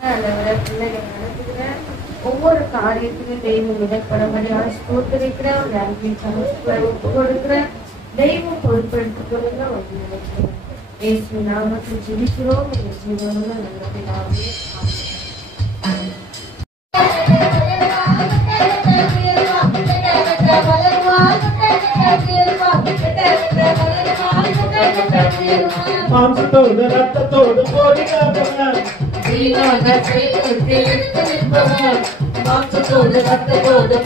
பிள்ளைகள் நடத்துகிற ஒவ்வொரு காரியத்திலும் தெய்வம் விடப்படும்படியாக ஸ்தோத்திரிக்கிறேன். ஒப்பு கொடுக்கிறேன். தெய்வம் பொறுப்பெடுத்துக் கொள்ளுங்க. இயேசு நாமத்தில் ஜெபிக்கிறோம். ஜீவனுள்ள நல்ல பிதாவே. மாம்சத்தோடு ரத்தத்தோடு மாம்சத்தோடு ரத்தத்தோடு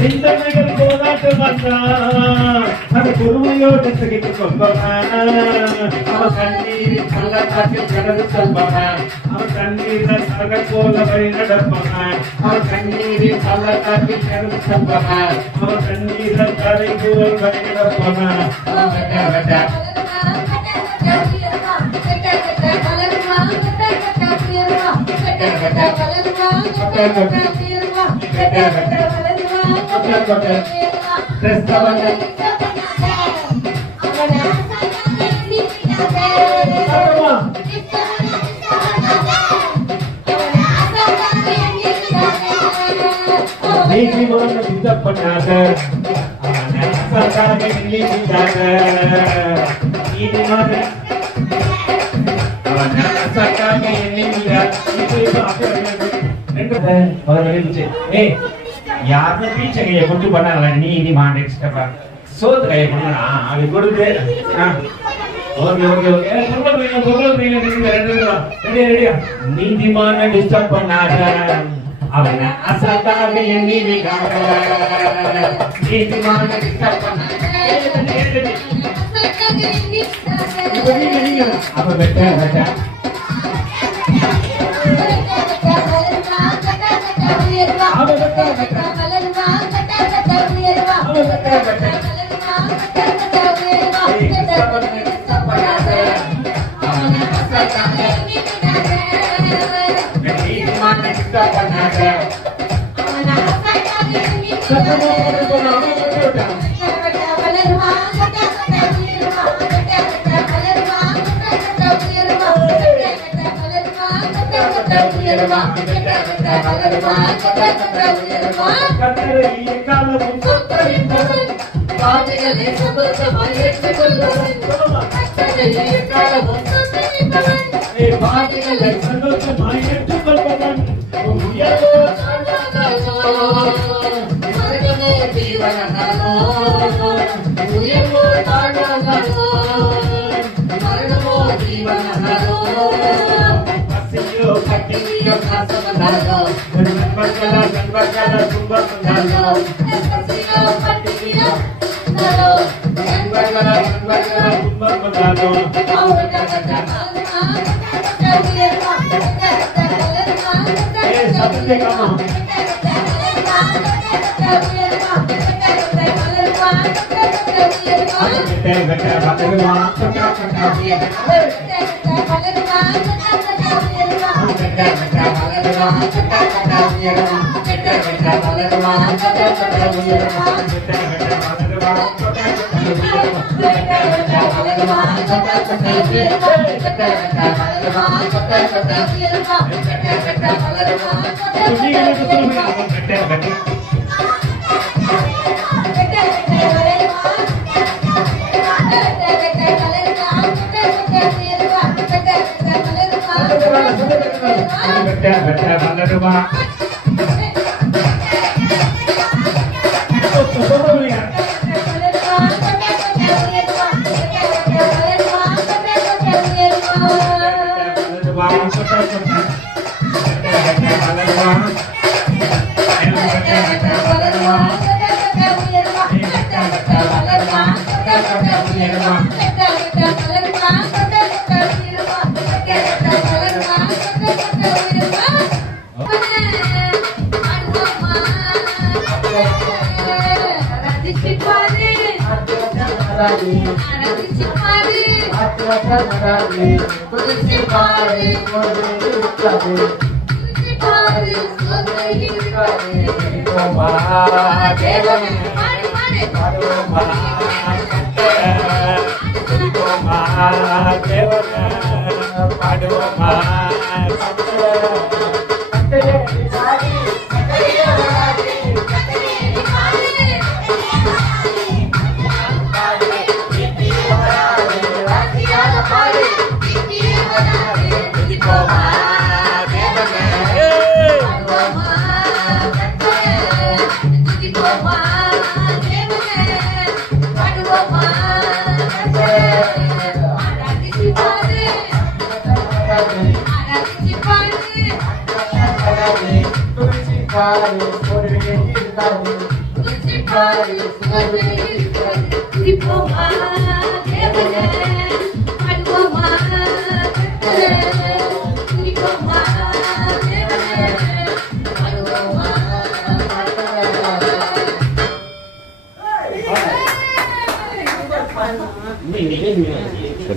நிந்தனைகள் போராட்டம் அது பொறுமையோடு சகித்துக் கொள்பவன். அவன் கண்ணீரில் கள்ளக்காற்றில் கடந்து செல்பவன். அவன் கண்ணீரில் சகல் போல வழி நடப்பவன். அவன் கண்ணீரில் கள்ளக்காற்றில் கடந்து செல்பவன். அவன் கண்ணீரில் தலை போல வழி நடப்பவன். நீதிமான விதப்பனாக நீதிமான யாருமே பீச்சை கையை கொண்டு பண்ணாங்க. நீதிமான சோத்து கையை பண்ணா அது கொடுத்து நீதிமான டிஸ்டர்ப் பண்ணாத அவனை அசத்தாக எண்ணி நீதிமான டிஸ்டர்ப் பண்ணாத அப்ப வெட்ட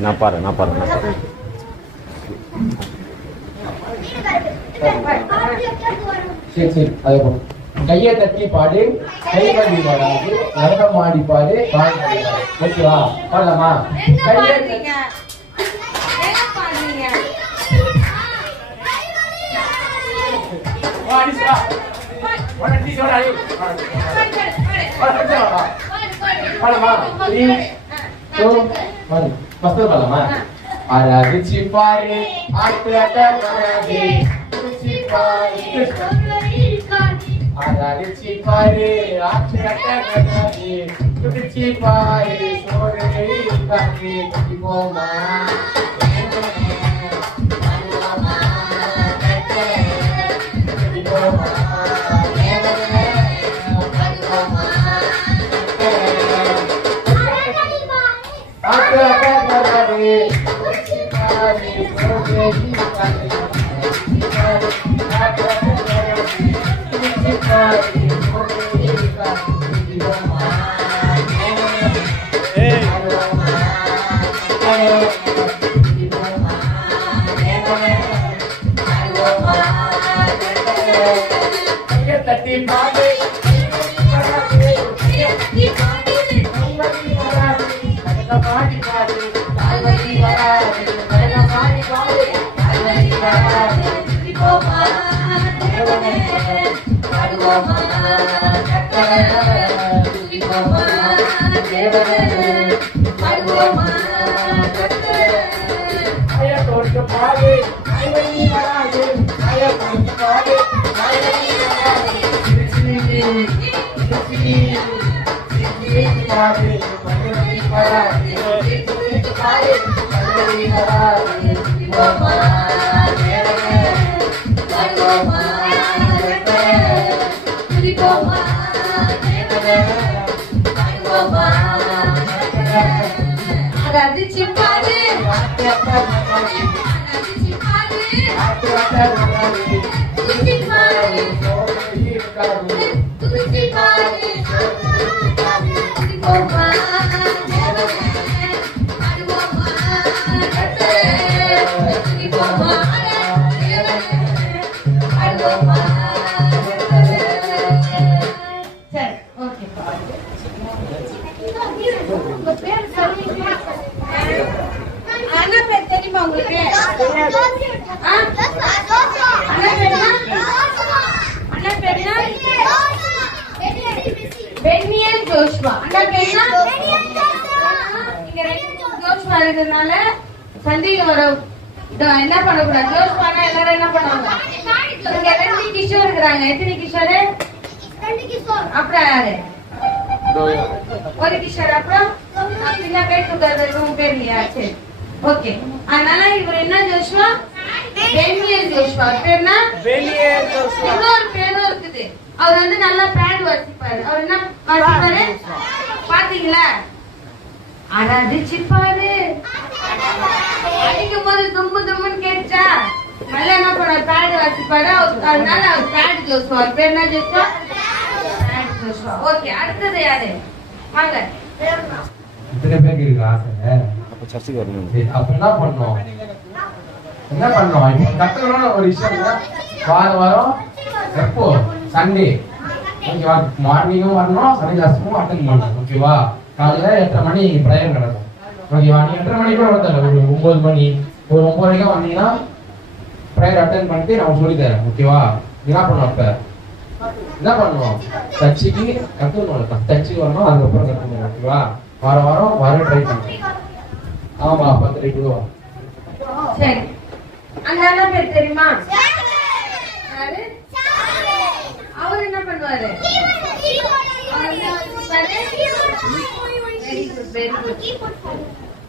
நான் பாரு சரி சரி அதே போல கையை தட்டி பாடு கை வண்டி பாடாது நடனம் ஆடி பாடு பாடு ஓகேவா பாடலாமா கையை பாடலாமா ஃபர்ஸ்ட் பாடலாமா ஆராதிச்சு பாரு ஆட்டு அட்டாடி ஆராதிச்சு பாரு ஆட்டு அட்டாடி துடிச்சு பாரு சோறு காட்டி போமா என்ன பண்ணக்கூடாது ஜோஸ் பண்ணா எல்லாரும் என்ன பண்ணுவாங்க ரெண்டு கிஷோர் இருக்கிறாங்க எத்தனை கிஷோரு அப்புறம் யாரு ஒரு கிஷோர் அப்புறம் பின்ன பேர் பேர் இல்லையா சரி ஓகே அதனால இவர் என்ன ஜோஷ்வா பெனியல் ஜோஷ்வா பேர்னா இன்னொரு பேரும் இருக்குது அவர் வந்து நல்லா பேண்ட் வாசிப்பாரு அவர் என்ன வாசிப்பாரு பாத்தீங்களா அடிச்சுப்பாரு அடிக்கும் போது தும்பு தும்புன்னு கேட்டா நல்லா என்ன பண்ண பேண்ட் வாசிப்பாரு அதனால அவர் பேண்ட் ஜோஷ்வா அவர் பேர் என்ன ஜோஷ்வா பேண்ட் ஜோஷ்வா ஓகே அடுத்தது யாரு வாங்க இத்தனை பேருக்கு இருக்கு ஆசை அப்ப சர்ச்சுக்கு வரணும் அப்ப என்ன பண்ணோம் இப்போ கத்துக்கணும்னு ஒரு விஷயம் வாரம் எப்போ சண்டே ஓகேவா மார்னிங்கும் வரணும் சண்டே கிளாஸும் அட்டன் பண்ணணும் ஓகேவா காலையில 8:30 மணி ப்ரேயர் நடக்கும் ஓகேவா நீ 8:30 மணிக்கு வரல ஒரு 9 மணி ஒரு 9 வரைக்கும் வந்தீங்கன்னா ப்ரேயர் அட்டன் பண்ணிட்டு நான் சொல்லி தரேன் ஓகேவா என்ன பண்ணுவோம் அப்ப என்ன பண்ணுவோம் சர்ச்சுக்கு கற்றுக்கணும் சர்ச்சுக்கு வரணும் அதுக்கப்புறம் கற்றுக்கணும் ஓகேவா வாரம் வர ட்ரை பண்ணுவோம் ஆமா 10:30 வா சரி அந்த அண்ணா பேர் தெரியுமா அவர் என்ன பண்ணுவாரு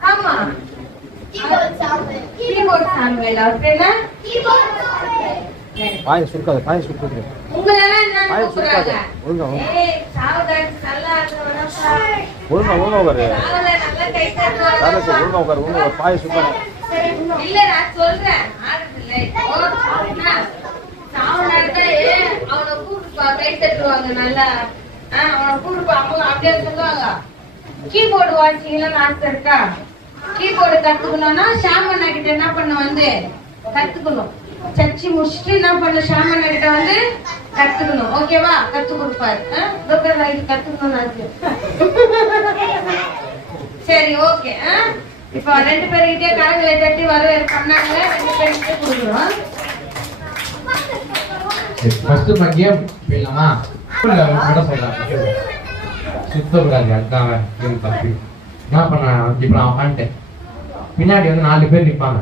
ஆமா கீபோர்ட் சாமுவேல் அவர் பேர் என்ன பாய சுருக்காது உங்களெல்லாம் என்ன கூப்பிடுறாங்க ஒழுங்கா சாவதாடி நல்லா ஆடுறவனப்பா ஒழுங்கா உட்காரு நல்லா கை தட்டுறவனப்பா ஒழுங்கா உட்காரு பாய சுருக்காது இல்ல நான் சொல்றேன் ஆடுதில்லை சாவனாடுதா அவனை கூப்பிடுப்பா கை தட்டுவாங்க நல்லா அவனை கூப்பிடுப்பா அம்மா அப்படியே சொல்லுவாங்க கீபோர்டு வாசிக்கலாம் ஆசை இருக்கா கீபோர்டு கத்துக்கணும்னா ஷாமண்ணா கிட்ட என்ன பண்ண வந்து கத்துக்கணும் சர்ச்சி முடிச்சுட்டு என்ன பண்ண ஷாமண்ணா கிட்ட வந்து கத்துக்கணும் ஓகேவா கத்து கொடுப்பாரு கத்துக்கணும்னு ஆசை சரி ஓகே இப்ப 2 பேருக்கிட்டே கரங்களை தட்டி வரவேற்பு பண்ணாங்க 2 பேருக்கிட்டே கொடுக்குறோம் ஃபர்ஸ்ட் கேம் போயிடலாமா சொல்றேன் சுத்தக்கூடாது அதுதான் கேம் தப்பி என்ன பண்ண இப்ப நான் உட்காந்துட்டேன் பின்னாடி வந்து 4 பேர் நிற்பாங்க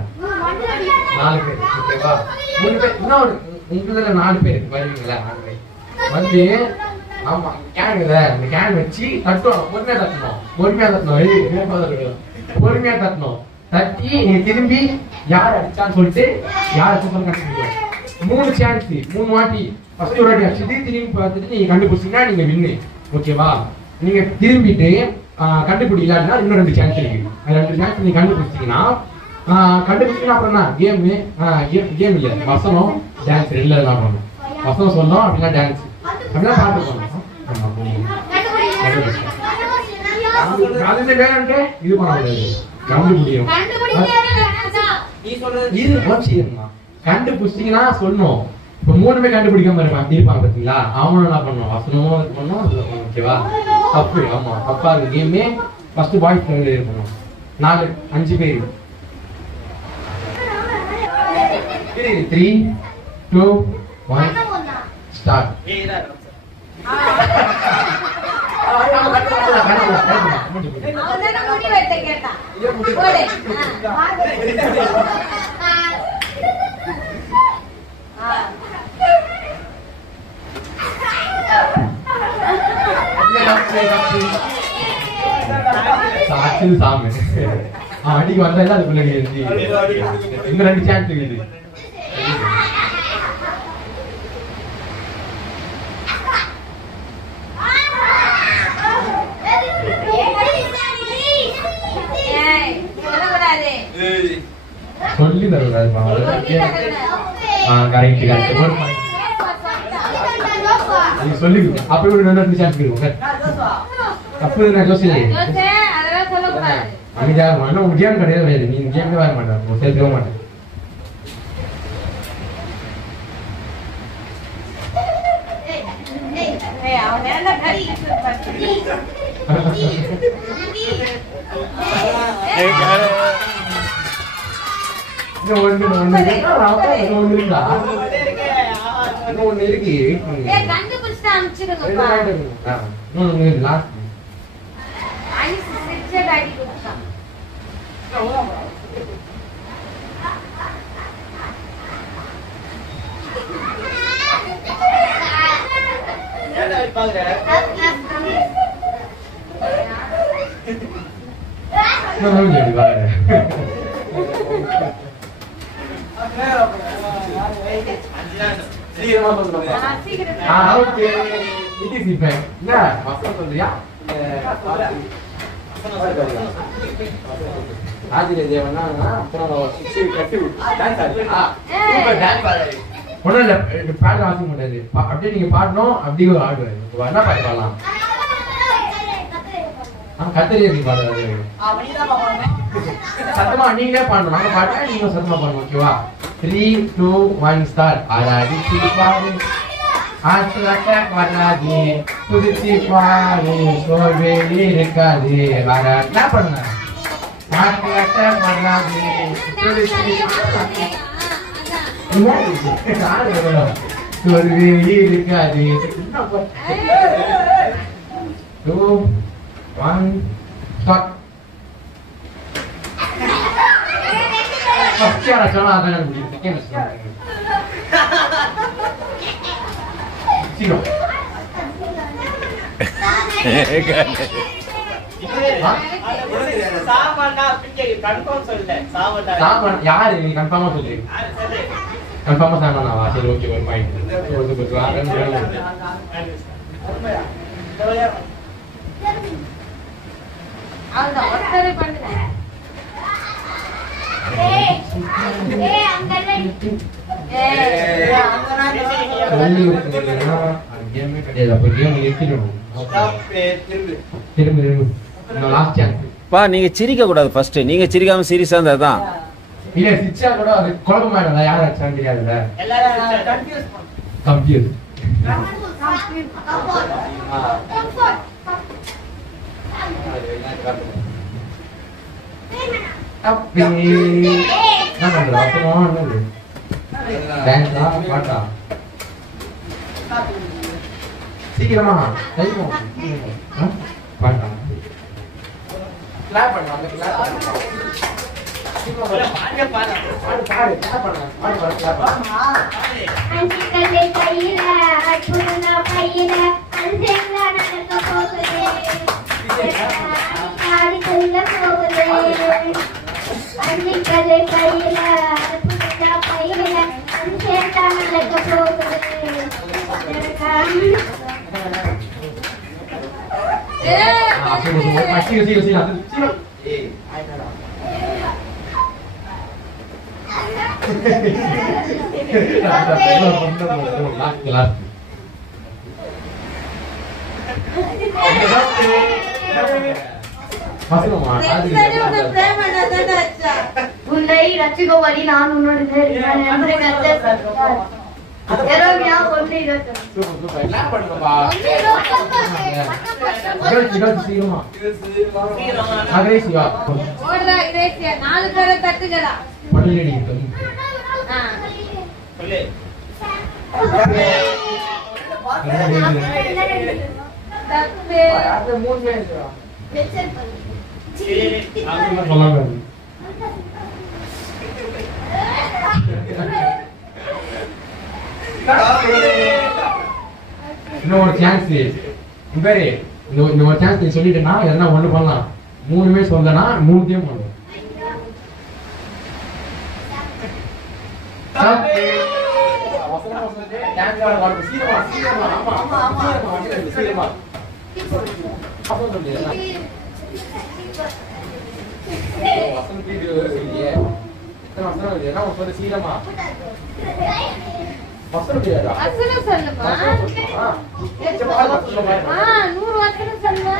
4 பேர் ஓகேவா 3 பேர் இன்னொரு உங்கள 4 பேர் வருவீங்களா 4 பேர் வந்து ஆமா கேன் இந்த கேன் வச்சு தட்டுவோம் பொறுமையா தட்டணும் பொறுமையா தட்டணும் தட்டி நீங்க திரும்பி யார் அடிச்சான்னு சொல்லிட்டு யார் அடிச்சான்னு கண்டுபிடிக்கணும் 3 சான்ஸ் 3 வாட்டி ஃபர்ஸ்ட் ஒரு வாட்டி அடிச்சுட்டு திரும்பி பார்த்துட்டு நீங்க கண்டுபிடிச்சீங்கன்னா நீங்க வின்னு ஓகேவா நீங்க திரும்பிட்டு கண்டுபிடிக்கலாம்னா இன்னும் 2 சான்ஸ் இருக்கு அந்த 2 சான்ஸ் நீங்க கண்டுபிடிச்சீங்கன்னா அப்புறம் கேம் இல்ல வசனம் டான்ஸ் ரெண்டுல தான் பண்ணணும் வசனம் சொல்லணும் அப்படின்னா டான்ஸ் அப்படின்னா பாட்டு பண்ணணும் இது பண்ண முடியாது கண்டுபிடிக்கும் கண்டுபிடிச்சிங்கன்னா சொல்லணும் இப்ப 3 பேர் கண்டுபிடிக்காம இருப்பாங்க பாத்தீங்களா அவங்களும் என்ன பண்ணுவோம் வசனமும் இது பண்ணுவோம் ஓகேவா தப்பு ஆமா தப்பா இருக்கு கேமே ஃபர்ஸ்ட் பாய்ஸ் இருக்கணும் 5 பேர் 3 2 1 ஸ்டார்ட் சாமி அடிக்கு வந்தா அதுக்குள்ள இன்னும் 2 சான்ஸ் இருக்குது சொல்லி தரக்கூடாது சொல்லி அப்ப ஒரு சான்ஸ் இருக்கும் தப்பு யோசிச்சு அமைதியா உங்க கேம் கிடையாது நீங்க கேமே வர மாட்டேன் சேர்க்கவே மாட்டேன் அப்படியே நீங்க பாடணும் அப்படி ஒரு ஆடுவாரு என்ன பாட்டு பாடலாம் கத்தரி பாடுறது சத்தமா நீங்களே பாடணும். நாங்க பாட்டா நீங்க சத்தமா பாடணும். ஓகேவா? 3, 2, 1 ஸ்டார்ட். ஆடாடி சிரிப்பாரு ஆற்றக்க வராது புதுச்சி பாரு சோர்வே இருக்காது வர என்ன பண்ணுங்க ஆற்றக்க வராது புதுச்சி சோர்வே இருக்காது. 2, 1 ஸ்டார்ட். Cara சொன்னா அதான் முடியும். Second start. சீரோ. சாமாண்டா பிச்சை கன்ஃபார்ம் சொல்ல சாமாண்டா சாமான் யாரு நீ கன்ஃபார்மா சொல்லு. கன்ஃபார்மா சாமானாவா? சரி ஓகே ஒரு பாயிண்ட். ஒரு குட் வாங்க. அவ்வளவுதான் ஒருத்தரே பண்ணுங்க. நீங்க சிரிக்க கூடாது. ஃபர்ஸ்ட் நீங்க சிரிக்காம சீரியஸா இருந்தா தான். இல்ல சிரிச்சா கூட அது குழப்பமாயிடும். யார் அடிச்சான்னு தெரியாதுல்ல. எல்லாரும் கன்ஃபியூஸ் கன்ஃபியூஸ். சீக்கிரமா உன்னை ரட்சிக்கும்படி நான் உன்னோடு நாலு பேரை தட்டுகளா இன்னொரு சான்ஸ் இவரே இன்னொரு சான்ஸ் நீ சொல்லிட்டேன்னா எதனா ஒண்ணு பண்ணலாம். 3மே சொல்லனா 3த்தையும் பண்ணும். வசனம் சொல்லுமா? 100 வசனம் சொல்லுமா?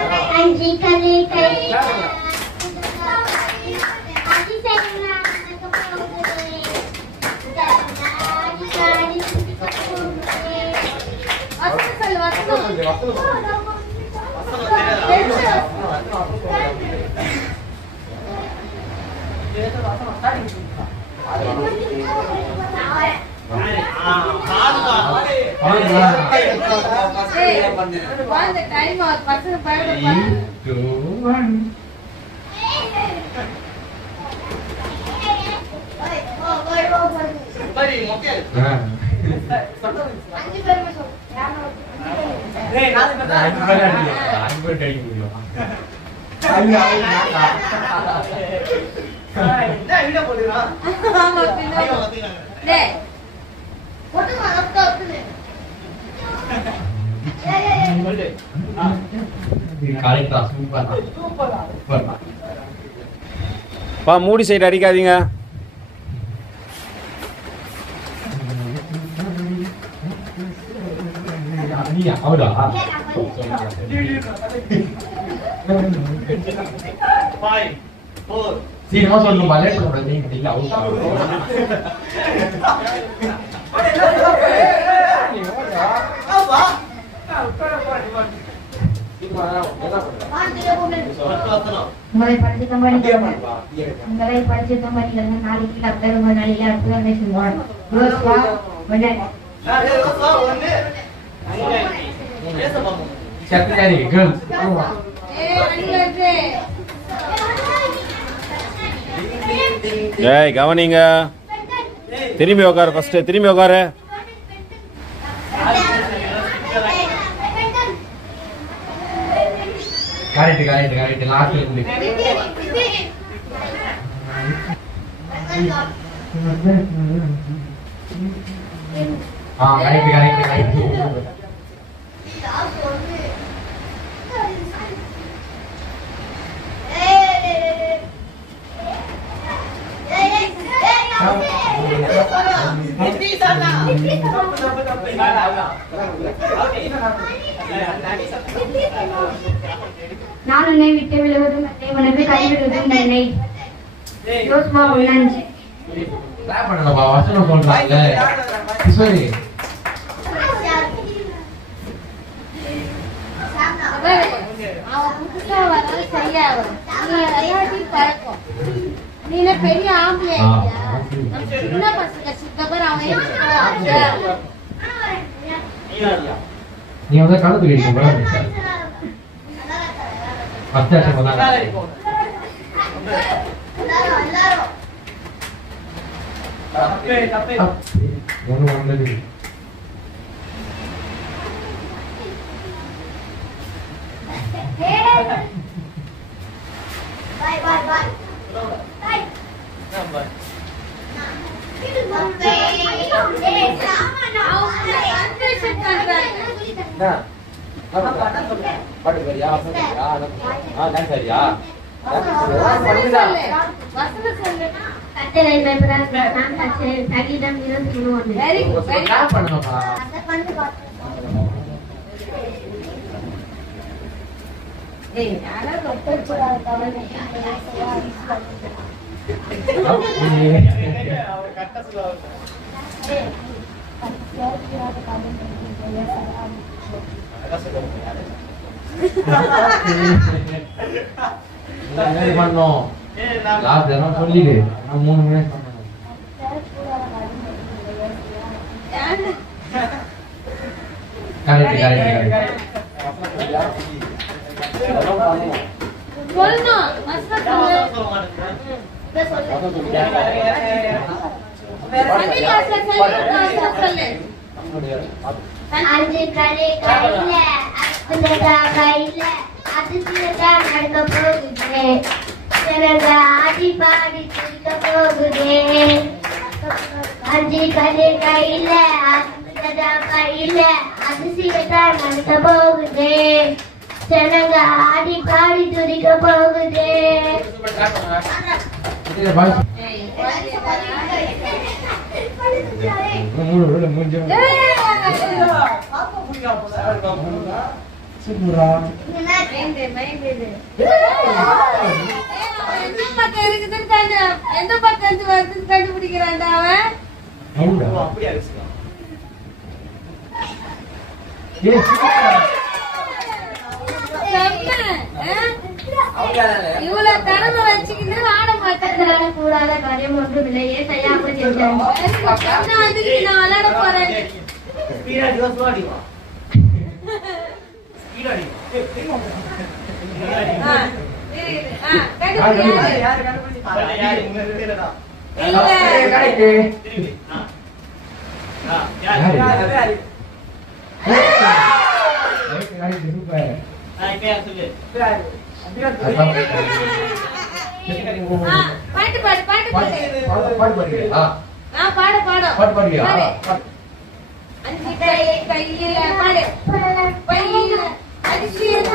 பா மூடி சைடு அடிக்காதீங்க. அவரா Five, four. சீக்கிரமா சொல்லணும் பலேட் சொல்றேன் நீங்க இல்ல அவுட் உங்களை படிச்சு கம்பெனிகள் நாளைக்கு அப்டர் நாளைக்கு அப்டர் சொல்லுவாங்க ரோஸ்வா சத்யாரி கேர்ள்ஸ் ஏய் கவனிங்க, திரும்பி உட்காரு, ஃபர்ஸ்ட் திரும்பி உட்காரு. கரெக்ட் கரெக்ட் கரெக்ட் லாஸ்ட் இருந்து கரெக்ட் கரெக்ட் கரெக்ட் நான் உன்னை விட்டு விழுவதும் உனக்கு கைவிடுவதும் இல்லை. யோஸ்மா உள்ளாஞ்சி ட்ரை பண்ணலப்பா வசனம் சொல்றாங்க சரி நீ பெரிய ஆம்பளை சின்ன பசங்க சுத்தபர் அவன் நீ வந்து கலந்து கேட்க அத்தியாவசியம் தான் ஒன்று வந்தது பண்ணோம் சொல்லிடு நான் 3 மினிட் கரெக்ட் கரெக்ட் சொல்லணும் அஞ்சு கடை கையில அற்புதா கையில அதிசயத்தா நடக்க போகுது சிறகா ஆடி பாடி துடிக்க போகுது அஞ்சு கடை கையில அற்புதா கையில அதிசயத்தா நடக்க போகுது சிறகா ஆடி பாடி துடிக்க போகுது எந்த பக்கம் கண்டுபிடிக்கிறான்டா அவன் இவ்வளவு திறமை வச்சுக்கிட்டு ஆட மாட்டேங்கிறான கூடாத காரியம் ஒன்றும் இல்லையே செய்யாம செஞ்சேன் நான் விளையாட போறேன் பாட்டு பாடு பாட்டு பாடு பாடு பாடு அஞ்சு கையில பாடு பையில அதிசயம்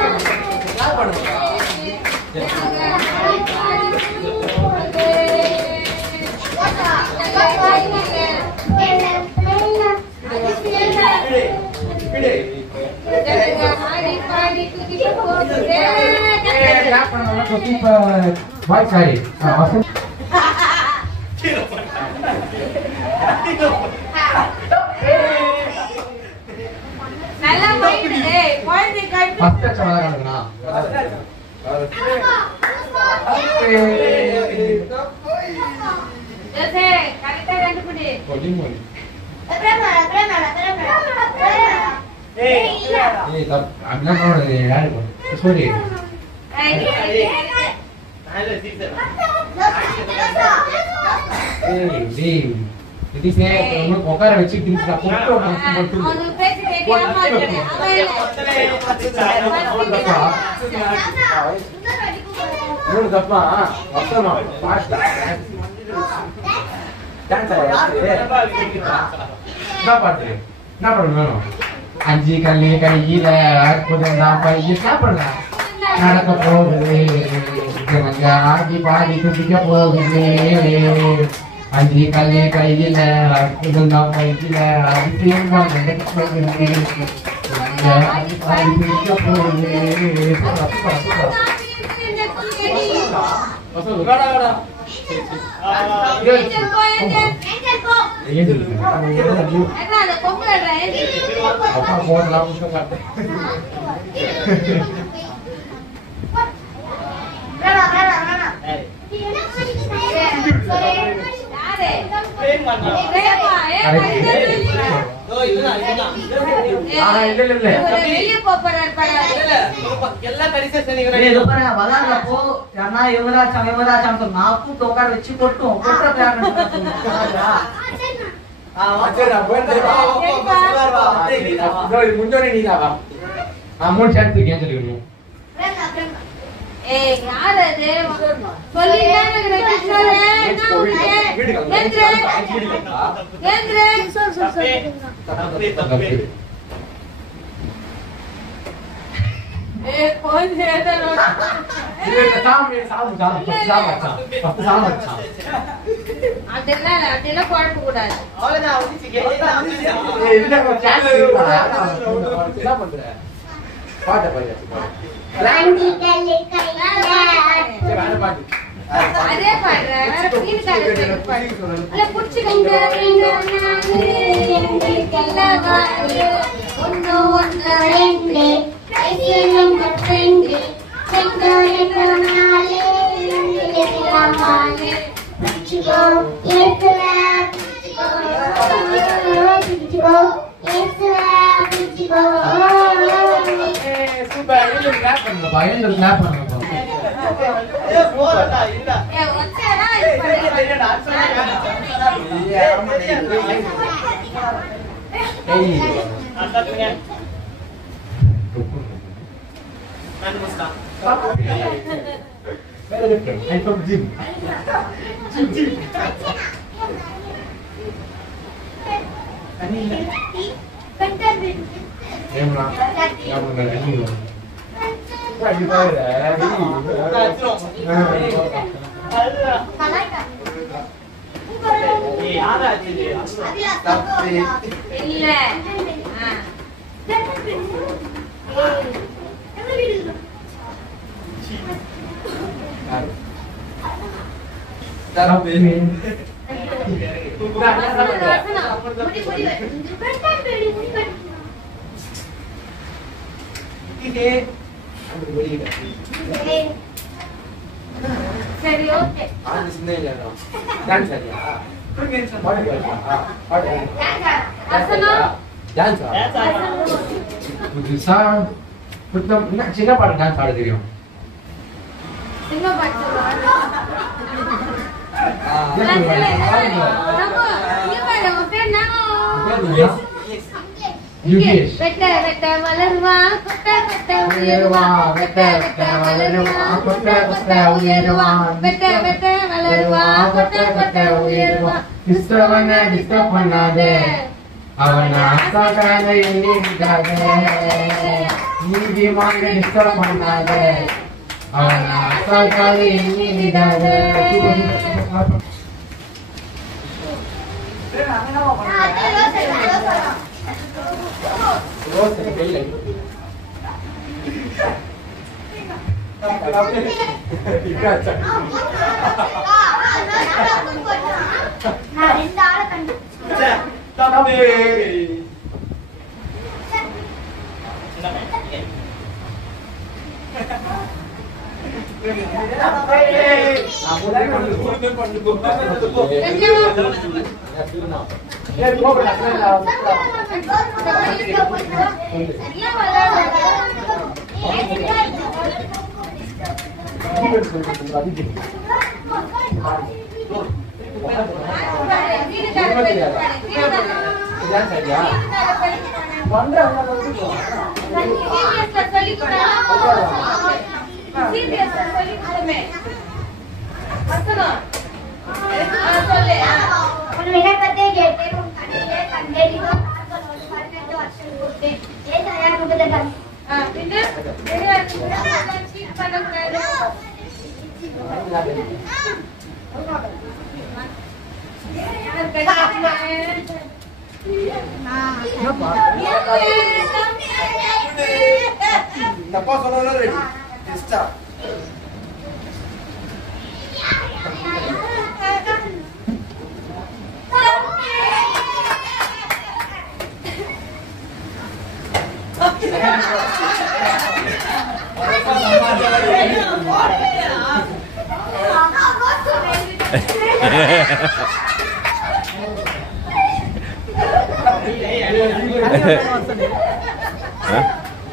கிளாப் பண்ணா तो कीपर वाइट साइड நல்லா மைண்ட் டேய் பாயிண்ட் கட் ஃபர்ஸ்ட் சவாலா ஜெசே கரெக்ட்டா கண்டுபிடி கோடிமோனி Hey, तब अगला कौन है यार सॉरी देव ఇది సే మనం ఒకర వచ్చి తీసురా కొట్టు కొట్టు ಅವನು ಪ್ರೆಸಿಡೆಂಟ್ ಅಮ್ಮ ಇದ್ದಾನೆ ನೋಡು ದಪ್ಪ ಅಪ್ಪನ ಫಾಸ್ಟ್ டான்ஸ் என்ன பண்றீ என்ன பண்ணணும் அஞ்சு கல்லி கையில குதந்தா பைய சாப்பிடுங்க நடக்க போகுது கொஞ்சம் ஆடி பாடி குதிக்க போகுது அஞ்சு கல்லி கையில குதந்தா பையில அதிசயம் நடக்க போகுது ஆடி பாடி குதிக்க போகுது என்ன பொங்கல்டா அப்பா போடலாம் முக்க மாட்டேன் నాకు తోకాడు వచ్చి కొట్టు ಮುಂಜಾನೆ ನೀರಾವ ಅಮೌಂಟ್ ಚಾನ್ಸ್ ಏನ್ ತಿಳಿಯನು ஏய் யார் அது சொல்லிட்டானே கிருஷ்ணரே ஏந்திரே ஏய் कौन है तो இது சாமி சாமி அதெல்லாம் குழப்ப கூடாது இல்ல ஒரு சான்ஸ் இருக்கா என்ன பண்ற பாட்ட பாரு வண்டி கல்லு பாட்டு அதே பாடுற அல்ல புடிச்சுக்கங்க ஒன்னு ஒன்னு ரெண்டு நம்பர் ஃப்ரெண்டு பிடிச்சுக்கோ ஏசுல பிடிச்சுக்கோ ஏசுல பிடிச்சுக்கோ சூப்பர் இது கிளாப் பண்ணுங்க பயந்து கிளாப் பண்ணுங்க I from gym. சரி ஓகே புதுசா சின்ன பாட்டு டான்ஸ் ஆட தெரியும் சின்ன பாட்டு வெட்ட வெட்ட வளருவா கொட்ட கொட்ட உயருவா வெட்ட வெட்ட வளருவா கொட்ட கொட்ட உயருவா வெட்ட வெட்ட வளருவா கொட்ட கொட்ட உயருவா டிஸ்டர்ப் பண்ணாதே அவன் ஆசாக்காக எண்ணிக்காதே நீதி வாங்க டிஸ்டர்ப் பண்ணாதே அவன் ஆசாக்காக எண்ணிக்காதே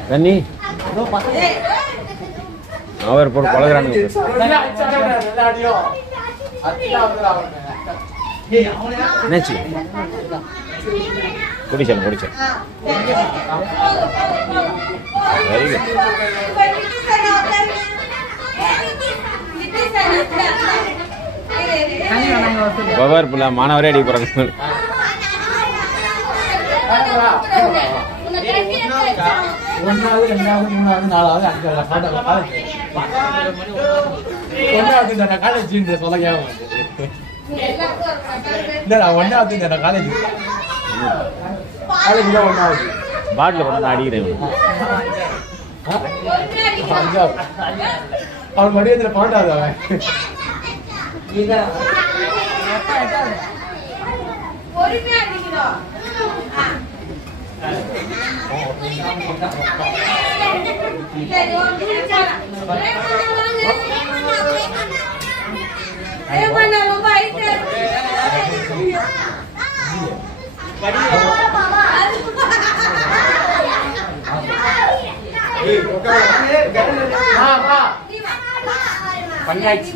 Rani, அவர் போட்டு பழகுறானுங்க. என்னாச்சு? குடிச்சேன் வெரி குட். பவர் புள்ள மாணவரே அடி போறாங்க. ஒன்றாவது, ரெண்டாவது, மூணாவது, நாலாவது, அஞ்சாவது காலேஜ் சொல்ல ஒன்னாவது காலேஜ் காலேஜ்ல ஒன்னாவது பாட்டில் கொண்டு அடிக்கிறேன். அவன் மடியத்துல பாண்டாது அவன் பண்ணியாச்சு.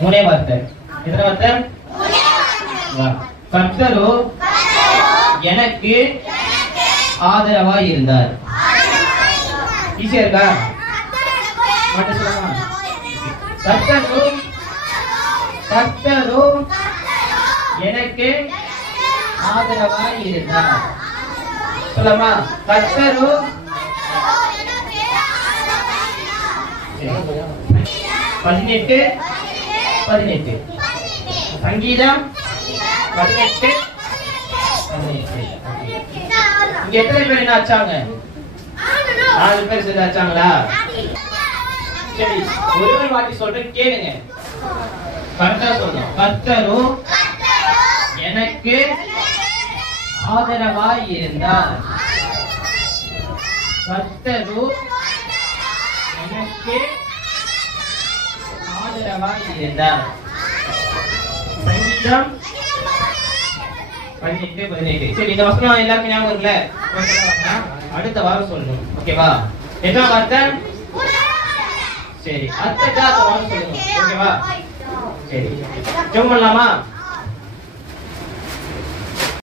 மூணே வார்த்தை. எத்தனை வார்த்தை? கர்த்தரோ எனக்கு ஆதரவா இருந்தார். ஈஸியா இருக்கா? மட்டும் சொல்லலாம். கர்த்தரோ எனக்கு ஆதரவா இருந்தார். சொல்லமா? கர்த்தரோ 18 சங்கீதம் 18 இங்க எத்தனை பேர் என்ன ஆச்சாங்க? 4 பேர் சேர்ந்து ஆச்சாங்களா? சரி, ஒரு வாட்டி சொல்றேன் கேளுங்க. கரெக்டா சொல்லணும். கர்த்தரோ எனக்கு ஆதரவா இருந்தார். கர்த்தரோ எனக்கு ஆதரவா இருந்தார். சங்கீதம் 18 18. சரி இந்த வசனம் எல்லாருக்கும் ஞாபகம் இருக்குல்ல? அடுத்த வாரம் சொல்லணும். ஓகேவா? எத்தனாம் வார்த்தை? சரி அடுத்த வாரம் சொல்லுங்க. ஓகேவா? சரி ஜெபம் பண்ணலாமா?